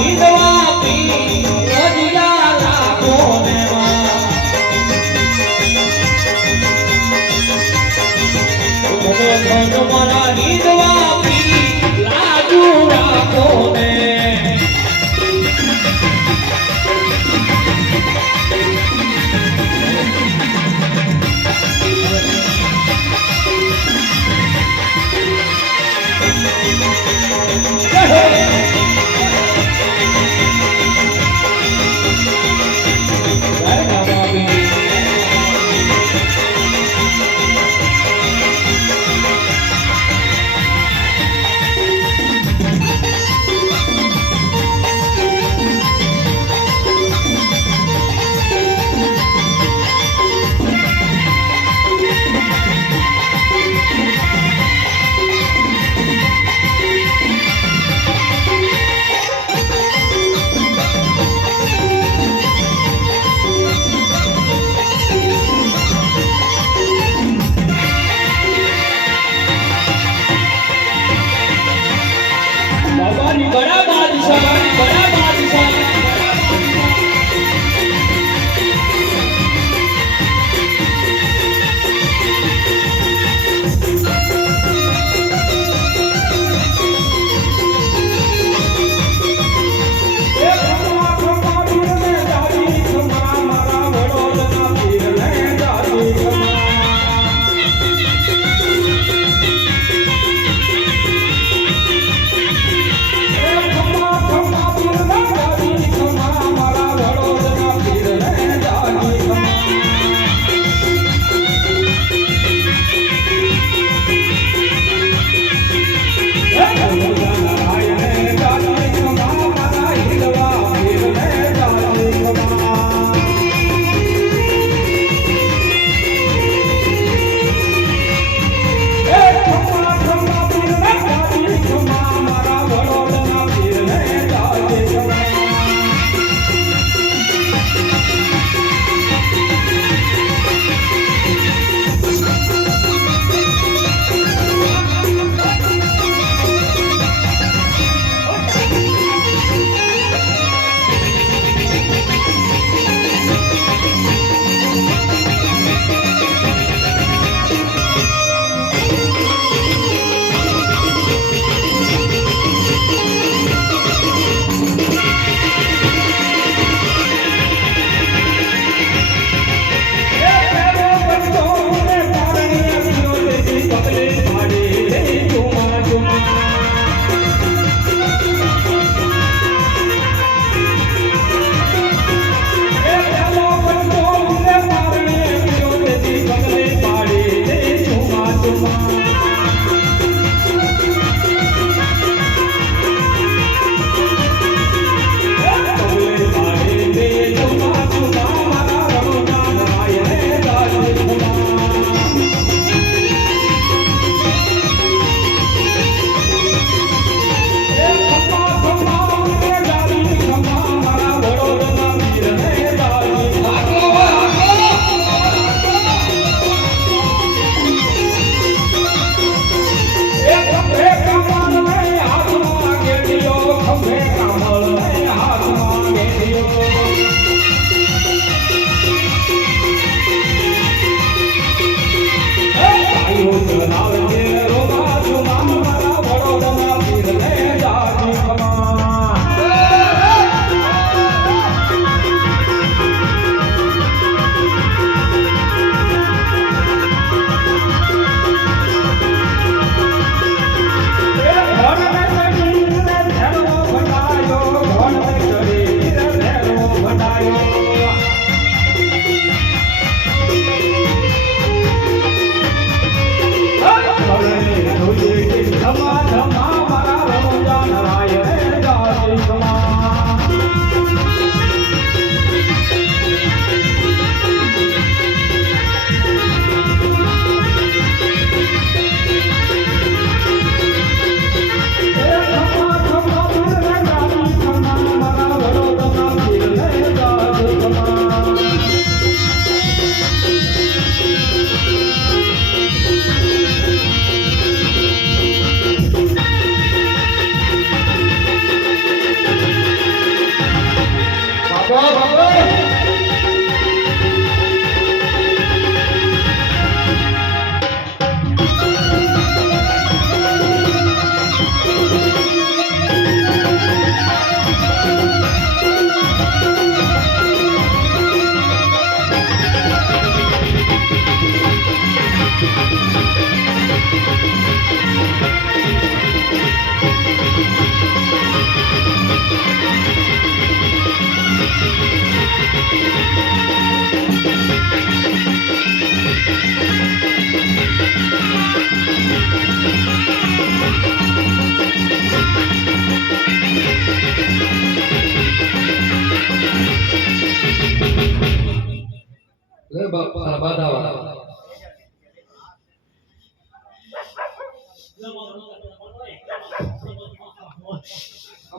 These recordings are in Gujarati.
રીધવા પી રજિયા રાખો ને મારા રીધવા પી લાજુ રાખો ને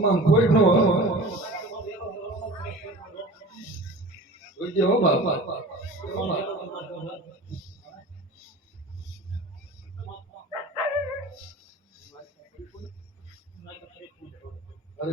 આમાં કોઈ ન હોય જોજે હો બાપા અરે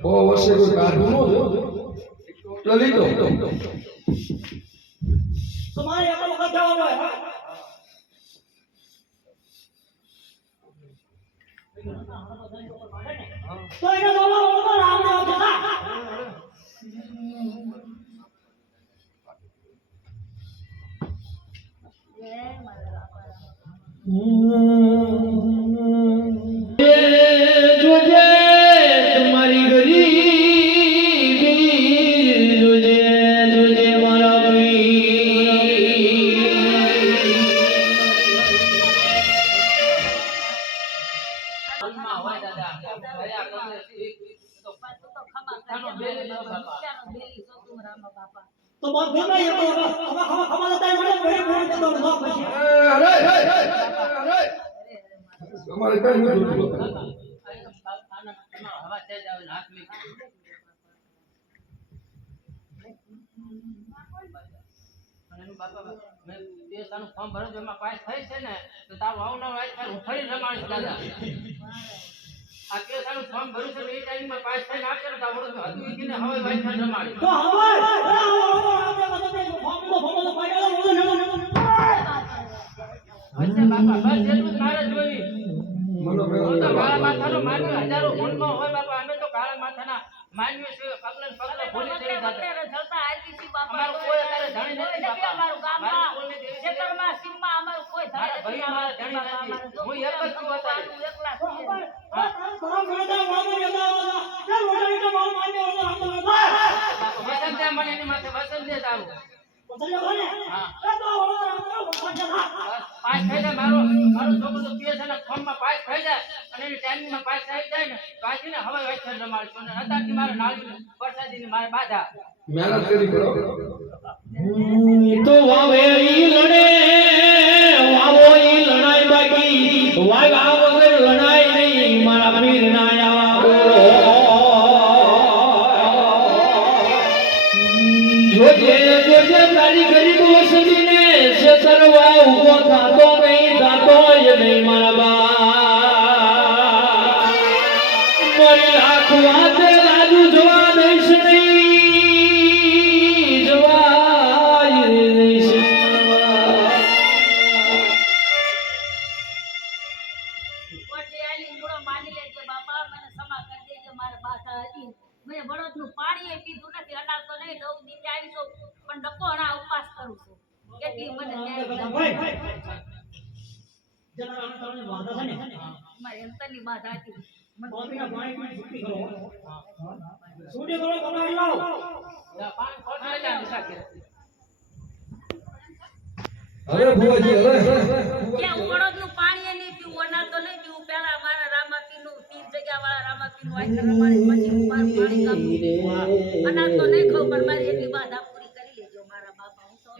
બહુ વર્ષે કોઈ કાઢવું ન જો એટલે લીધો તમારે એક વખત જવાનું હોય તો એને બોલો રામ રામ જતા જોજે તમારી ગરીબી જોજે જોજે મારા તો બોલ ભેગા એક ખમા જતા મને ભેગા ભેગા તો નો પછી અરે તમારે કઈ નથી જોતું ફોર્મ ભરો જો એમાં પાસ થઈ છે ને તો તારું આવનાર વાઇસ હું ફરી રમાડીશ દાદા આ કેસાનું ફોર્મ ભર્યું છે એ ટાઈમમાં પાસ થઈને આવશે ને તાવડો તો હતું ઈ ને હવે વાઇસ રમાડીશ તો હવે ફોર્મ તો પાડ્યો હશે બાપા બસ એટલું જ મારે જોઈ મને તો કાળા માથાનો માનવી હજારો ભૂલમાં હોય બાપા અમે તો કાળા માથાના માનવી છે પગલે પગલે ભૂલી જઈ દાદા અમારું કોઈ અત્યારે ધણી નથી બાપા મારું ખેતરમાં સીમમાં અમારું કોઈ ધણી નથી મારા ધણી નથી હું એક જ છું અત્યારે એકલા છું વસંત દે મને એની માથે વસંત દે તારું હા પાસ થઈ જાય મારો છોકરો તો પીએ છે ને ફોર્મમાં પાસ થઈ જાય અને એની ટાઈમિંગમાં પાસ થઈ જાય ને તો આજથી ને હવે વાંચન રમાડશું અને અત્યારથી મારે નાળી વરસાદીની મારે બાધા મહેનત કરી કરો તો વાવે ઈ લડે વાવો ઈ લડાઈ બાકી વાવા વગર લડાઈ નહીં મારા પીર ના આવો જોજે જોજે તારી ગરીબ વસતીને સતરવા ઉભો થાતો નહીં થાતો જ નહીં મારા બા મારી લાખ વાતે લાજુ જોવા દઈશ નહીં જવાય દઈશ મેં બળદનું પાણી એ પીધું નથી અનાજ તો નહીં દઉં દીધી આવી છું પણ ડકો હણા ઉપવાસ કરું છું કેટલી મને મારી અંતરની બાધા હતી અરે ભુવાજી અરે ત્યાં બળદનું પાણી એ નહીં પીવું અનાજ તો નહીં પીવું પેલા મારા રામાપીનું 30 જગ્યા વાળા રામાપીનું વાંચન રમાડી પછી હું મારું પાણી કાપું અનાજ તો નહીં ખાઉં પણ મારી એટલી બાધા પૂરી કરી લેજો મારા બાપા હું તો